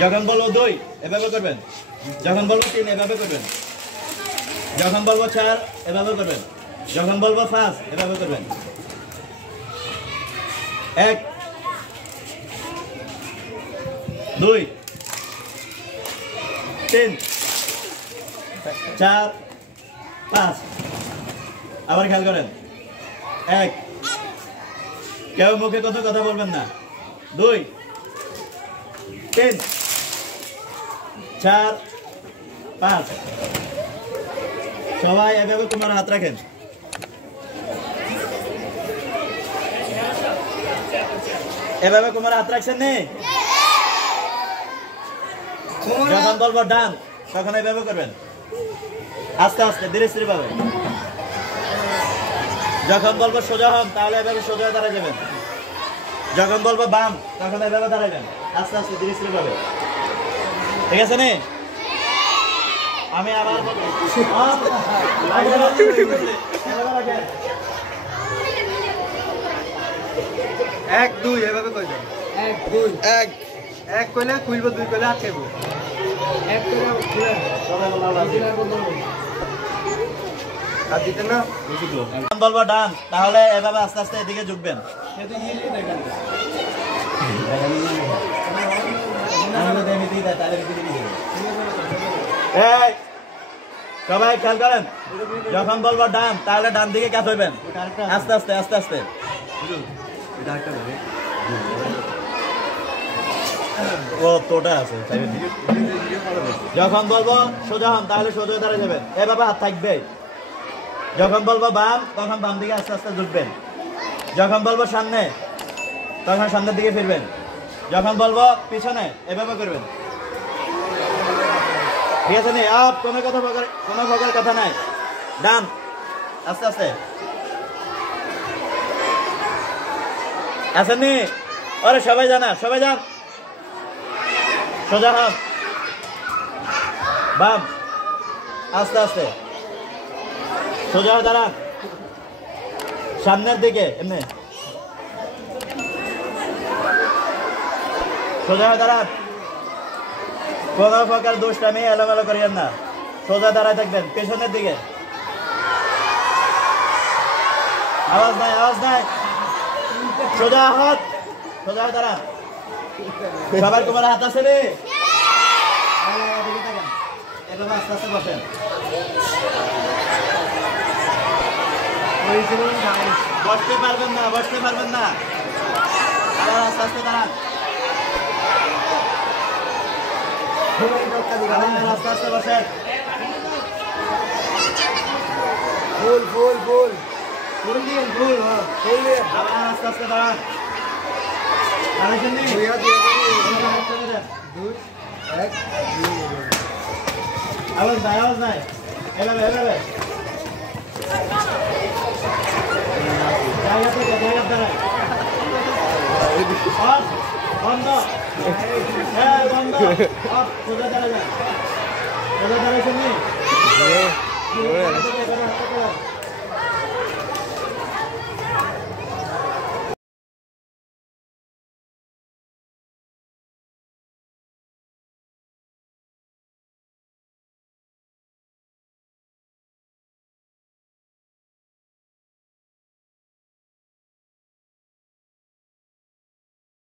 যখন বলবো 2 এভাবে করবেন, যখন বলবো 3 এভাবে করবেন, যখন বলবো 4 এভাবে করবেন, যখন বলবো 5 এভাবে করবেন। 1 2 3 4 5। আবার খেয়াল করেন। 1 কেউ মুখে কথা বলবেন না। 2 3 4 5। সবাই এভাবে তোমার হাত রাখেন। এভাবে তোমার হাত রাখছেন নি? যখন বলবো ডান তখন এভাবে করবেন, আস্তে আস্তে ধীরে স্থির ভাবে। যখন বলবো সোজা হন তাহলে এভাবে সোজা দাঁড়ায় যাবেন। যখন বলবো বাম তখন এভাবে দাঁড়াবেন, আস্তে আস্তে ধীরে স্থির ভাবে। ঠিক আছে নি? আমি আবার 1 2 এভাবে কইবেন। 1 2 1 1 কইলে খুলবো, 2 কইলে আটকাইবো। 1 কইলে খুলেন। আর দিতেন না? বলবো ডান তাহলে এভাবে আস্তে আস্তে এদিকে ঝুঁকবেন। সবাই খেয়াল করেন, যখন বলবো ডান তাহলে ডান দিকে কাজ হইবেন, আস্তে আস্তে আস্তে আস্তে। তোটা আছে। যখন বলবো সোজা হন তাহলে সোজা দাঁড়িয়ে যাবেন, এভাবে হাত থাকবে। যখন বলবো বাম তখন বাম দিকে আস্তে আস্তে ঝুঁকবেন। যখন বলবো সামনে তখন সামনের দিকে ফিরবেন। যখন বলবো পিছনে এভাবে করবেন। ঠিক আছে নি? আপ কোনো প্রকার কথা নাই। ডান আস্তে আস্তে আসেন নি? আরে সবাই জানা, সবাই যান। সোজা হন, বাম আস্তে আস্তে সোজা দাঁড়ান, সামনের দিকে এমনি সোজা দাঁড়ান। কোনো প্রকার দুষ্টামি এলোমেলো করিয়েন না, সোজা দাঁড়ায় থাকবেন পেছনের দিকে। আওয়াজ নাই, আওয়াজ নাই। সোজা হাত, সোজা দাঁড়ান। সবার তোমার হাত আছে রে? এভাবে আস্তে আস্তে বসেন। বসতে পারবেন না, বসতে পারবেন না। আবার আস্তে আস্তে দাঁড়ান, আস্তে আস্তে বসেন। ফুল ফুল ফুল ফুল দিন, ফুল ফুল দিন। আবার আস্তে আস্তে দাঁড়ান। দাঁড়াইছেন নি? 2 1 আওয়াজ নাই, আওয়াজ নাই। এভাবে এভাবে জায়গা থেকে জায়গা দাঁড়ায়। বন্ধ, হ্যাঁ বন্ধ। সোজা দাঁড়া যান, সোজা দাঁড়াইছেন নি?